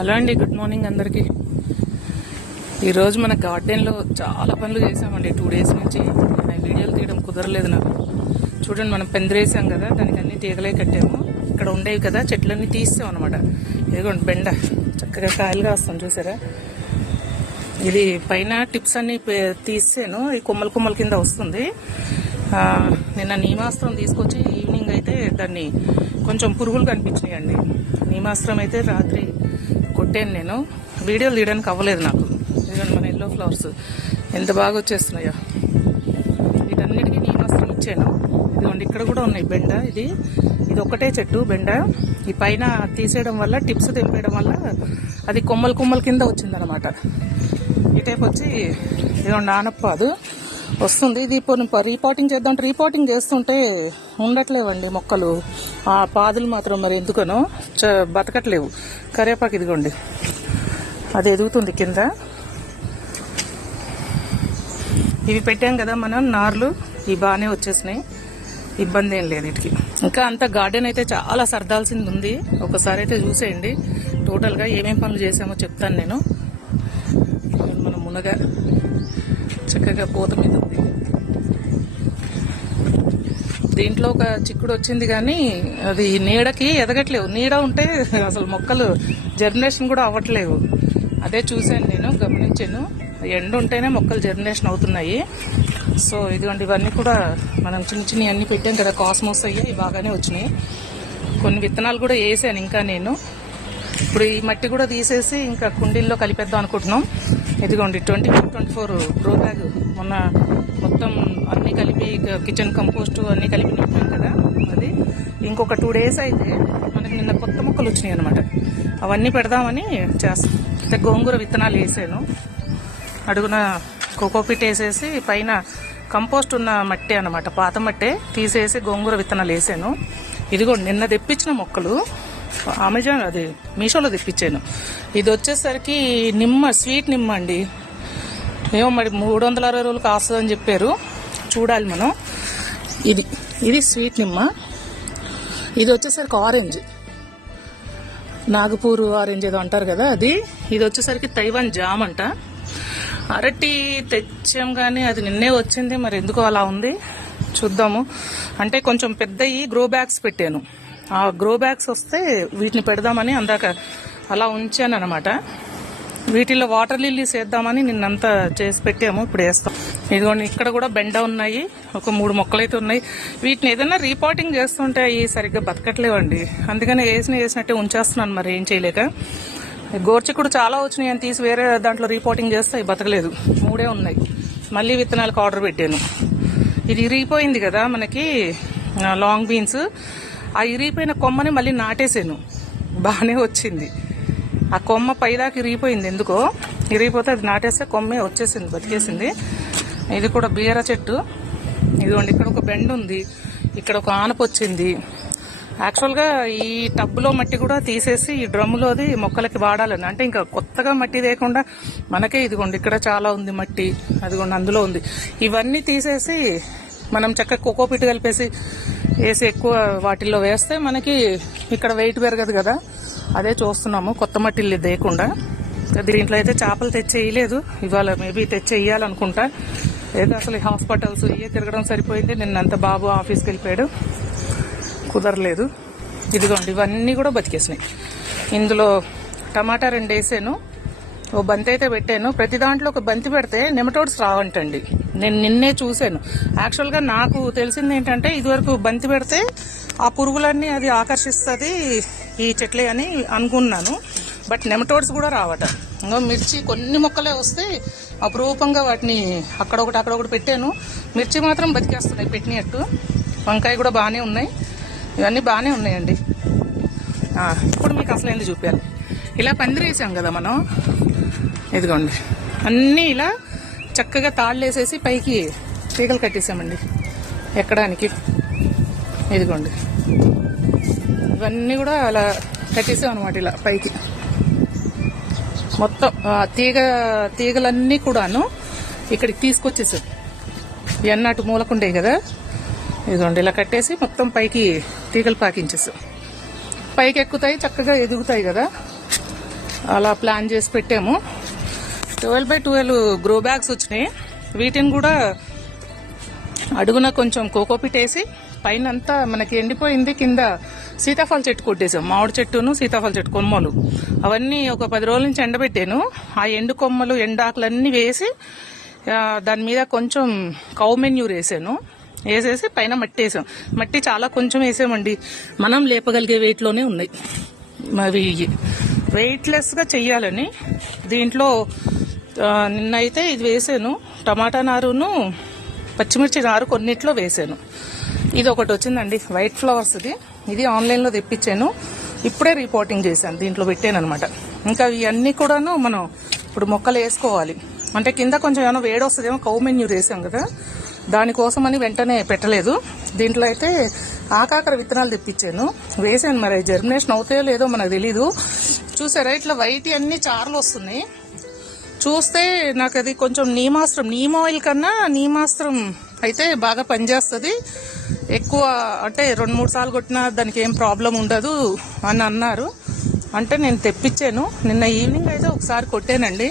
Hello అండి, good morning అందరికీ. ఈరోజు మన గార్డెన్లో చాలా పనులు చేసామండి. 2 days నుంచి వీడియోలు తీయడం కుదరలేదు నాకు. చూడండి, మనం పెందిరేసాం కదా, దానికి అన్ని తీగలే కట్టాము. ఇక్కడ ఉండేవి కదా చెట్లన్నీ తీసాం అనమాట. ఇదిగోండి బెండ చక్కగా కాయలుగా వస్తాం చూసారా. ఇది పైన టిప్స్ అన్ని తీసాను, ఈ కొమ్మల కొమ్మల కింద వస్తుంది. నిన్న నీమాస్త్రం తీసుకొచ్చి ఈవినింగ్ అయితే దాన్ని కొంచెం పురుగులు కనిపించినాయండి. నీమాస్త్రం అయితే రాత్రి కొట్టాను నేను. వీడియోలు తీయడానికి అవ్వలేదు నాకు. ఇదిగోండి మన ఎల్లో ఫ్లవర్స్ ఎంత బాగా వచ్చేస్తున్నాయో. వీటన్నిటికీ నీమాస్త్రం ఇచ్చాను. ఇదిగోండి ఇక్కడ కూడా ఉన్నాయి బెండ. ఇది ఒక్కటే చెట్టు బెండ. ఈ పైన తీసేయడం వల్ల, టిప్స్ తెంపేయడం వల్ల అది కొమ్మల కొమ్మల కింద వచ్చిందనమాట. ఈ టైప్ వచ్చి ఇదిగోండి ఆనపాదు వస్తుంది. ఇది ఇప్పుడు రీపాటింగ్ చేద్దాం, రీపాటింగ్ చేస్తుంటే ఉండట్లేవండి మొక్కలు. ఆ పాదులు మాత్రం మరి ఎందుకనో బతకట్లేవు. కరివేపాకు ఇదిగోండి అది ఎదుగుతుంది కింద. ఇవి పెట్టాం కదా మనం నార్లు, ఇవి బాగానే వచ్చేసినాయి, ఇబ్బంది ఏం లేదు వీటికి. ఇంకా అంత గార్డెన్ అయితే చాలా సర్దాల్సింది ఉంది. ఒకసారి అయితే చూసేయండి టోటల్గా ఏమేం పనులు చేసామో చెప్తాను నేను. మన మునగ చక్కగా పూత మీద ఉంది. దీంట్లో ఒక చిక్కుడు వచ్చింది కానీ అది నీడకి ఎదగట్లేవు. నీడ ఉంటే అసలు మొక్కలు జర్మినేషన్ కూడా అవ్వట్లేవు. అదే చూశాను నేను, గమనించాను. ఎండ ఉంటేనే మొక్కలు జర్మినేషన్ అవుతున్నాయి. సో ఇదిగోండి ఇవన్నీ కూడా మనం చిన్న చిన్న అన్ని పెట్టాం కదా, కాస్మోస్ అయ్యాయి, బాగానే వచ్చినాయి. కొన్ని విత్తనాలు కూడా వేసాను ఇంకా నేను. ఇప్పుడు ఈ మట్టి కూడా తీసేసి ఇంకా కుండీల్లో కలిపేద్దాం అనుకుంటున్నాం. ఇదిగోండి 24 గ్రో బ్యాగ్ మొన్న మొత్తం అన్ని కలిపి కిచెన్ కంపోస్ట్ అన్ని కలిపి నింపాం కదా, అది ఇంకొక 2 days అయితే మనకి నిన్న కొత్త మొక్కలు వచ్చినాయి అనమాట. అవన్నీ పెడదామని చేస్తాం. అయితే గోంగూర విత్తనాలు వేసాను, అడుగున కోకోపీట్ వేసేసి పైన కంపోస్ట్ ఉన్న మట్టి అనమాట, పాత మట్టే తీసేసి గోంగూర విత్తనాలు వేసాను. ఇదిగోండి నిన్న తెప్పించిన మొక్కలు అమెజాన్ అది మీషోలో తెప్పించాను. ఇది వచ్చేసరికి నిమ్మ, స్వీట్ నిమ్మ అండి. ఏమో మరి 360 రోజులు కాస్తుందని చెప్పారు, చూడాలి మనం. ఇది స్వీట్ నిమ్మ. ఇది వచ్చేసరికి ఆరెంజ్, నాగపూర్ ఆరెంజ్ ఏదో అంటారు కదా అది. ఇది వచ్చేసరికి తైవాన్ జామ్ అంట. అరటి తెచ్చాం కానీ అది నిన్నే వచ్చింది, మరి ఎందుకో అలా ఉంది, చూద్దాము. అంటే కొంచెం పెద్దయి గ్రో బ్యాగ్స్ పెట్టాను. ఆ గ్రో బ్యాగ్స్ వస్తే వీటిని పెడదామని అందాక అలా ఉంచాను అనమాట. వీటిలో వాటర్ లిల్లీస్ వేద్దామని నిన్నంతా చేసి పెట్టాము, ఇప్పుడు వేస్తాం. ఇదిగోండి ఇక్కడ కూడా బెండ ఉన్నాయి, ఒక 3 మొక్కలు అయితే ఉన్నాయి. వీటిని ఏదైనా రీపాటింగ్ చేస్తుంటే అవి సరిగ్గా బతకట్లేవండి. అందుకని వేసినట్టే ఉంచేస్తున్నాను, మరి ఏం చేయలేక. గోర్చిక్కుడు చాలా వచ్చినాయి అని తీసి వేరే దాంట్లో రీపాటింగ్ చేస్తే అవి బతకలేదు. 3 ఉన్నాయి. మళ్ళీ విత్తనాలకు ఆర్డర్ పెట్టాను. ఇది ఇరిగిపోయింది కదా మనకి లాంగ్ బీన్స్. ఆ ఇరిగిపోయిన కొమ్మని మళ్ళీ నాటేసాను, బాగానే వచ్చింది. ఆ కొమ్మ పైదాకా ఇరిగిపోయింది, ఎందుకో ఇరిగిపోతే అది నాటేస్తే కొమ్మే వచ్చేసింది, బతికేసింది. ఇది కూడా బీర చెట్టు. ఇదిగోండి ఇక్కడ ఒక బెండ ఉంది, ఇక్కడ ఒక ఆనప వచ్చింది. యాక్చువల్గా ఈ టబ్లో మట్టి కూడా తీసేసి ఈ డ్రమ్ములోది మొక్కలకి వాడాలని, అంటే ఇంకా కొత్తగా మట్టి లేకుండా మనకే ఇదిగోండి ఇక్కడ చాలా ఉంది మట్టి, అదిగోండి అందులో ఉంది. ఇవన్నీ తీసేసి మనం చక్కగా కోకోపీట్ కలిపేసి వేసి ఎక్కువ వాటిల్లో వేస్తే మనకి ఇక్కడ వెయిట్ పెరగదు కదా, అదే చూస్తున్నాము కొత్త మట్టి లేకుండా. దీంట్లో అయితే చేపలు తెచ్చేయలేదు, ఇవాళ మేబీ తెచ్చేయాలనుకుంటా. లేదా అసలు హాస్పిటల్స్ ఇవే తిరగడం సరిపోయింది. నిన్నంత బాబు ఆఫీస్కి వెళ్ళిపోయాడు, కుదరలేదు. ఇదిగోండి ఇవన్నీ కూడా బతికేసినాయి. ఇందులో టమాటా 2 వేసాను, ఓ బంతి అయితే పెట్టాను. ప్రతి దాంట్లో ఒక బంతి పెడితే నెమటోడ్స్ రావంటండి. నేను నిన్నే చూశాను. యాక్చువల్గా నాకు తెలిసింది ఏంటంటే, ఇదివరకు బంతి పెడితే ఆ పురుగులన్నీ అది ఆకర్షిస్తుంది ఈ చెట్లే అని అనుకున్నాను. బట్ నెమటోడ్స్ కూడా రావట. ఇంకా మిర్చి కొన్ని మొక్కలే వస్తే అపురూపంగా వాటిని అక్కడొకటి పెట్టాను. మిర్చి మాత్రం బతికేస్తున్నాయి పెట్టినట్టు. వంకాయ కూడా బాగానే ఉన్నాయి, ఇవన్నీ బాగానే ఉన్నాయండి. ఇప్పుడు మీకు అసలు ఎందుకు చూపించాలి. ఇలా పందిరేసాం కదా మనం, ఇదిగోండి అన్నీ ఇలా చక్కగా తాళ్ళు వేసేసి పైకి తీగలు కట్టేసామండి ఎక్కడానికి. ఇదిగోండి ఇవన్నీ కూడా అలా కట్టేసాం అనమాట, ఇలా పైకి మొత్తం తీగలన్నీ కూడాను ఇక్కడికి తీసుకొచ్చేసాం. ఇవన్నీ అటు మూలకుండే కదా, ఇదిగోండి ఇలా కట్టేసి మొత్తం పైకి తీగలు పాకించేసాం. పైకి ఎక్కుతాయి, చక్కగా ఎదుగుతాయి కదా. అలా ప్లాన్ చేసి పెట్టాము. 12x12 గ్రో బ్యాగ్స్ వచ్చినాయి. వీటిని కూడా అడుగున కొంచెం కోకోపిట్ వేసి పైన అంతా మనకి ఎండిపోయింది, కింద సీతాఫల చెట్టు కొట్టేసాం. మామిడి చెట్టును సీతాఫల చెట్టు కొమ్మలు అవన్నీ ఒక 10 రోజుల నుంచి ఎండబెట్టాను. ఆ ఎండు కొమ్మలు ఎండాకులన్నీ వేసి దాని మీద కొంచెం కౌ మెన్యూర్ వేసేసి పైన మట్టి వేసాం. మట్టి చాలా కొంచెం వేసామండి, మనం లేపగలిగే వెయిట్లోనే ఉన్నాయి. మరి వెయిట్లెస్ గా చెయ్యాలని దీంట్లో నిన్నైతే ఇది వేసాను, టమాటా నారును పచ్చిమిర్చి నారు కొన్నిట్లో వేసాను. ఇది ఒకటి వచ్చిందండి, వైట్ ఫ్లవర్స్. ఇది ఆన్లైన్లో తెప్పించాను, ఇప్పుడే రిపోర్టింగ్ చేశాను, దీంట్లో పెట్టాను అనమాట. ఇంకా ఇవన్నీ కూడాను మనం ఇప్పుడు మొక్కలు వేసుకోవాలి. అంటే కింద కొంచెం ఏమైనా వేడి వస్తుందేమో, కౌ మెన్యూర్ వేసాం కదా, దానికోసమని వెంటనే పెట్టలేదు. దీంట్లో అయితే ఆకాకర విత్తనాలు తెప్పించాను, వేసాను. మరి జర్మినేషన్ అవుతాయో లేదో మనకు తెలీదు. చూసారా ఇట్లా వైట్ అన్ని చార్లు వస్తున్నాయి. చూస్తే నాకు అది కొంచెం నీమాస్త్రం, నీమ్ ఆయిల్ కన్నా నీమాస్త్రం అయితే బాగా పనిచేస్తుంది. ఎక్కువ అంటే 2-3 సార్లు కొట్టినా దానికి ఏం ప్రాబ్లం ఉండదు అని అన్నారు. అంటే నేను తెప్పించాను. నిన్న ఈవినింగ్ అయితే ఒకసారి కొట్టానండి.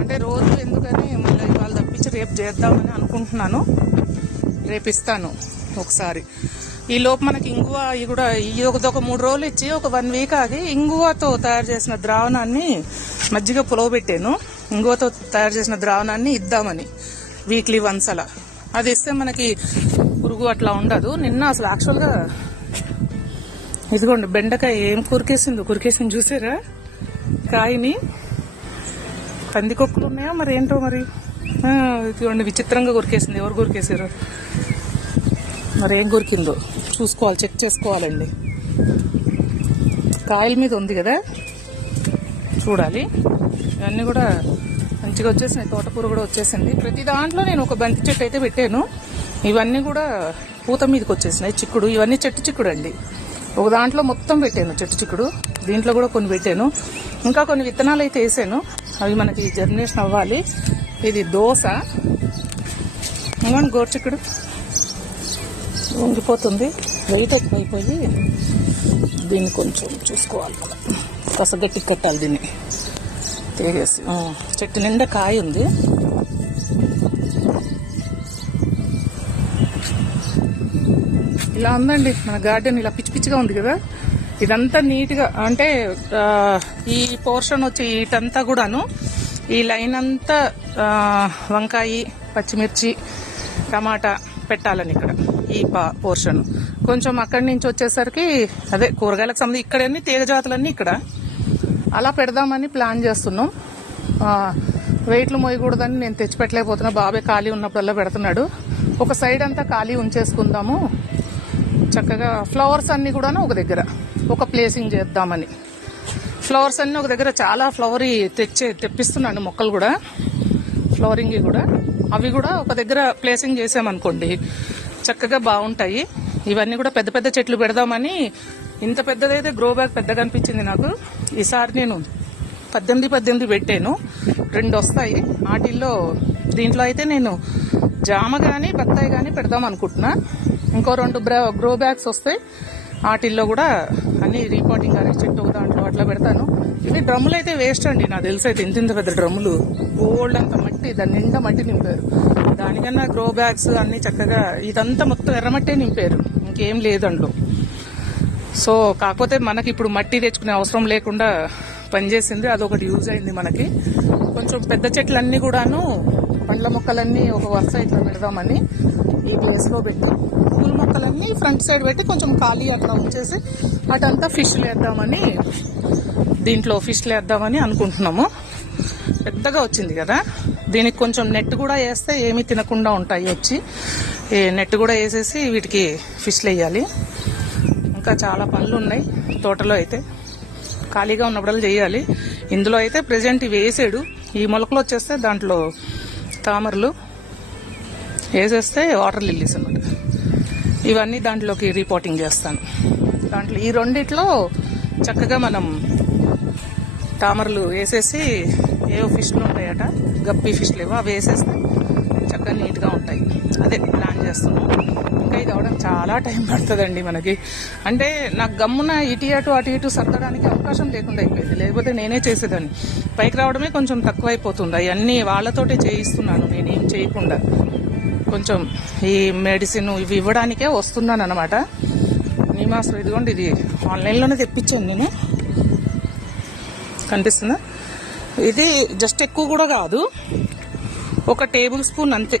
అంటే రోజు ఎందుకని మళ్ళీ ఇవాళ తప్పించి రేపు చేద్దామని అనుకుంటున్నాను. రేపు ఇస్తాను ఒకసారి. ఈ లోపు మనకి ఇంగువ కూడా ఒక 3 రోజులు ఇచ్చి ఒక 1 వీక్ ఆగి ఇంగువతో తయారు చేసిన ద్రావణాన్ని మజ్జిగ పులవబెట్టాను. ఇంగువతో తయారు చేసిన ద్రావణాన్ని ఇద్దామని వీక్లీ వన్స్ అలా. అది ఇస్తే మనకి పురుగు అట్లా ఉండదు. నిన్న అసలు యాక్చువల్గా ఇదిగోండి బెండకాయ ఏం కురికేసింది చూసారా కాయని. పందికొక్కులు ఉన్నాయా మరి ఏంటో మరి, ఇదిగోండి విచిత్రంగా కురికేసింది. ఎవరు కురికేసారు మరి, ఏం కురికిందో చూసుకోవాలి, చెక్ చేసుకోవాలండి. కాయల మీద ఉంది కదా, చూడాలి. ఇవన్నీ కూడా మంచిగా వచ్చేసినాయి, తోటకూర కూడా వచ్చేసింది. ప్రతి దాంట్లో నేను ఒక బంతి చెట్టు అయితే పెట్టాను. ఇవన్నీ కూడా పూత మీదకి వచ్చేసినాయి. చిక్కుడు, ఇవన్నీ చెట్టు చిక్కుడు అండి. ఒక దాంట్లో మొత్తం పెట్టాను చెట్టు చిక్కుడు, దీంట్లో కూడా కొన్ని పెట్టాను. ఇంకా కొన్ని విత్తనాలు అయితే వేసాను, అవి మనకి జర్మినేషన్ అవ్వాలి. ఇది దోస, గోరుచిక్కుడు ఉంగిపోతుంది, వెయిట్ ఎక్కువైపోయి దీన్ని కొంచెం చూసుకోవాలి. కాస్త గట్టి కట్టాలి దీన్ని తేగేసి. చెట్టు నిండా కాయ ఉంది. ఇలా ఉందండి మన గార్డెన్, ఇలా పిచ్చి పిచ్చిగా ఉంది కదా. ఇదంతా నీట్గా అంటే ఈ పోర్షన్ వచ్చి ఇటంతా కూడాను, ఈ లైన్ అంతా వంకాయ, పచ్చిమిర్చి, టమాటా పెట్టాలని ఇక్కడ ఈ పోర్షన్. కొంచెం అక్కడి నుంచి వచ్చేసరికి అదే కూరగాయలకు సంబంధించి ఇక్కడన్నీ తీగ జాతులన్నీ ఇక్కడ అలా పెడదామని ప్లాన్ చేస్తున్నాం. వెయిట్లు మోయకూడదని నేను తెచ్చిపెట్టలేకపోతున్నా, బాబాయ్ ఖాళీ ఉన్నప్పుడల్లా పెడుతున్నాడు. ఒక సైడ్ అంతా ఖాళీ ఉంచేసుకుందాము, చక్కగా ఫ్లవర్స్ అన్ని కూడా ఒక దగ్గర ఒక ప్లేసింగ్ చేద్దామని. ఫ్లవర్స్ అన్ని ఒక దగ్గర చాలా ఫ్లవరీ తెప్పిస్తున్నాను, మొక్కలు కూడా ఫ్లవరింగ్ కూడా, అవి కూడా ఒక దగ్గర ప్లేసింగ్ చేసామనుకోండి చక్కగా బాగుంటాయి. ఇవన్నీ కూడా పెద్ద పెద్ద చెట్లు పెడదామని. ఇంత పెద్దదైతే గ్రో బ్యాగ్ పెద్దగా అనిపించింది నాకు. ఈసారి నేను 18 పెట్టాను, 2 వస్తాయి వాటిల్లో. దీంట్లో అయితే నేను జామ కానీ బత్తాయి కానీ పెడదాం అనుకుంటున్నా. ఇంకో 2 గ్రో బ్యాగ్స్ వస్తాయి, వాటిల్లో కూడా అన్ని రిపోర్టింగ్ అనే చెట్టు దాంట్లో అట్లా పెడతాను. ఇవి డ్రమ్ములు అయితే వేస్ట్ అండి, నాకు తెలిసి అయితే ఇంత పెద్ద డ్రమ్ములు, ఓల్డ్ అంత మట్టి, దాని నిండా మట్టి నింపారు. దానికన్నా గ్రో బ్యాగ్స్ అన్ని చక్కగా ఇదంతా మొత్తం ఎర్రమట్టే నింపారు, ఇంకేం లేదు అందులో. సో కాకపోతే మనకి ఇప్పుడు మట్టి తెచ్చుకునే అవసరం లేకుండా పనిచేసింది, అదొకటి యూజ్ అయింది మనకి. కొంచెం పెద్ద చెట్లన్నీ కూడాను, పండ్ల మొక్కలన్నీ ఒక వరుస ఇట్లా పెడదామని ఈ ప్లేస్ లో పెట్టి, పూల మొక్కలన్నీ ఫ్రంట్ సైడ్ పెట్టి కొంచెం ఖాళీ అట్లా ఉంచేసి అటంతా ఫిష్లు వేద్దామని, దీంట్లో ఫిష్లు వేద్దామని అనుకుంటున్నాము. పెద్దగా వచ్చింది కదా, దీనికి కొంచెం నెట్ కూడా వేస్తే ఏమీ తినకుండా ఉంటాయి వచ్చి. నెట్ కూడా వేసేసి వీటికి ఫిష్లు వేయాలి. ఇంకా చాలా పనులు ఉన్నాయి తోటలో అయితే, ఖాళీగా ఉన్నప్పుడల్లా చేయాలి. ఇందులో అయితే ప్రెజెంట్ ఇవి వేసాడు, ఈ మొలకలు వచ్చేస్తే దాంట్లో తామరలు వేసేస్తే వాటర్ లిల్లీస్ అన్నమాట. ఇవన్నీ దాంట్లోకి రిపోర్టింగ్ చేస్తాను. దాంట్లో ఈ రెండిట్లో చక్కగా మనం తామరలు వేసేసి, ఏవో ఫిష్లు ఉంటాయట, గప్పి ఫిష్లు ఏవో, అవి వేసేస్తే చక్కగా నీట్గా ఉంటాయి. అదే ప్లాన్ చేస్తున్నాం. ఇంకా ఇది అవడం చాలా టైం పడుతుందండి మనకి. అంటే నాకు గమ్మున అటు ఇటు సర్దడానికి అవకాశం లేకుండా అయిపోయింది. లేకపోతే నేనే చేసేదాన్ని. పైకి రావడమే కొంచెం తక్కువ అయిపోతుంది. అవన్నీ వాళ్ళతోటే చేయిస్తున్నాను, నేనేం చేయకుండా. కొంచెం ఈ మెడిసిన్ ఇవి ఇవ్వడానికే వస్తున్నాను అనమాట. నీమాస్త్రం ఇదిగోండి, ఇది ఆన్లైన్లోనే తెప్పించాను నేను. కనిపిస్తుందా? ఇది జస్ట్ ఎక్కువ కూడా కాదు, 1 టేబుల్ స్పూన్ అంతే,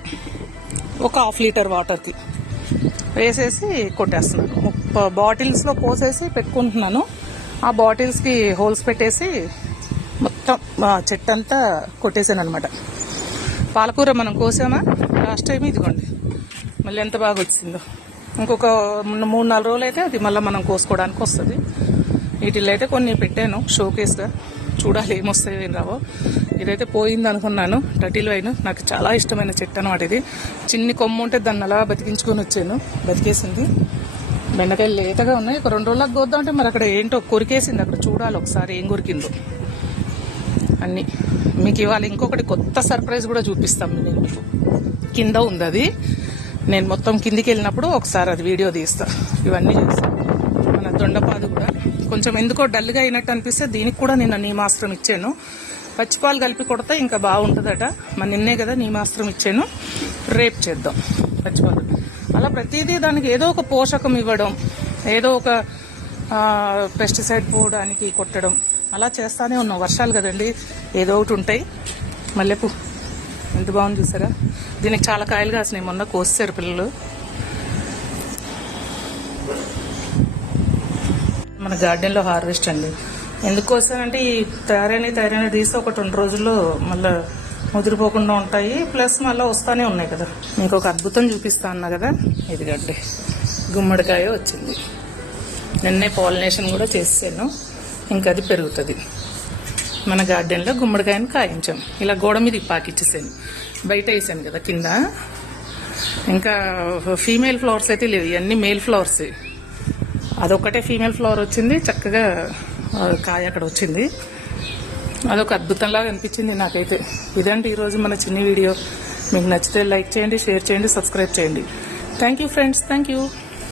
1 హాఫ్ లీటర్ వాటర్కి వేసేసి కొట్టేస్తున్నాను. బాటిల్స్లో పోసేసి పెట్టుకుంటున్నాను. ఆ బాటిల్స్కి హోల్స్ పెట్టేసి మొత్తం చెట్టు అంతా కొట్టేసాను అనమాట. పాలకూర మనం కోసామా లాస్ట్ టైం, ఇదిగోండి మళ్ళీ ఎంత బాగా వచ్చిందో. ఇంకొక 3-4 రోజులు అయితే అది మళ్ళీ మనం కోసుకోవడానికి వస్తుంది. వీటిల్లో అయితే కొన్ని పెట్టాను షోకేస్గా, చూడాలి ఏమొస్తాయో ఏం రావో. ఇదైతే పోయింది అనుకున్నాను, టర్టిల్ వైన్. నాకు చాలా ఇష్టమైన చెట్టు అనమాట ఇది. చిన్ని కొమ్ము ఉంటే దాన్ని అలా బతికించుకొని వచ్చాను, బతికేసింది. బెండకాయలు లేతగా ఉన్నాయి. ఒక 2 రోజులకు కోద్దాం అంటే మరి అక్కడ ఏంటో కొరికేసింది. అక్కడ చూడాలి ఒకసారి ఏం కొరికిందో అన్నీ. మీకు ఇవాళ ఇంకొకటి కొత్త సర్ప్రైజ్ కూడా చూపిస్తాం నేను మీకు. కింద ఉంది అది, నేను మొత్తం కిందికి వెళ్ళినప్పుడు ఒకసారి అది వీడియో తీస్తా. ఇవన్నీ చేస్తాను. మన దొండపాదు కూడా కొంచెం ఎందుకో డల్గా అయినట్టు అనిపిస్తే దీనికి కూడా నేను నీమాస్త్రం ఇచ్చాను. పచ్చిపాలు కలిపి కొడితే ఇంకా బాగుంటుందట. నిన్నే కదా నీమాస్త్రం ఇచ్చాను, రేపు చేద్దాం పచ్చిపాలు. అలా ప్రతిదీ దానికి ఏదో ఒక పోషకం ఇవ్వడం, ఏదో ఒక పెస్టిసైడ్ పోవడానికి కొట్టడం, అలా చేస్తానే ఉన్నాం. వర్షాలు కదండి, ఏదో ఒకటి ఉంటాయి. మల్లెపూ ఎంత బాగుంది చూసారా? దీనికి చాలా కాయలు కాసినాయి, మొన్న కోసారు పిల్లలు. మన గార్డెన్లో హార్వెస్ట్ అండి. ఎందుకు వస్తానంటే ఈ తయారైన తీసి 1-2 రోజుల్లో మళ్ళీ ముదిరిపోకుండా ఉంటాయి. ప్లస్ మళ్ళీ వస్తానే ఉన్నాయి కదా. మీకు ఒక అద్భుతం చూపిస్తా అన్నా కదా, ఇదిగండి గుమ్మడికాయ వచ్చింది. నిన్నే పాలినేషన్ కూడా చేసాను, ఇంకా అది పెరుగుతుంది. మన గార్డెన్లో గుమ్మడికాయను కాయించాం. ఇలా గోడ మీద పాకిచ్చేసాను, బయట వేసాను కదా కింద. ఇంకా ఫీమేల్ ఫ్లవర్స్ అయితే లేవు, ఇవన్నీ మేల్ ఫ్లవర్స్. అదొక్కటే ఫీమేల్ ఫ్లవర్ వచ్చింది, చక్కగా కాయ అక్కడ వచ్చింది. అదొక అద్భుతంలాగా అనిపించింది నాకైతే. ఇదండి ఈరోజు మన చిన్న వీడియో. మీకు నచ్చితే లైక్ చేయండి, షేర్ చేయండి, సబ్స్క్రైబ్ చేయండి. Thank you friends, thank you.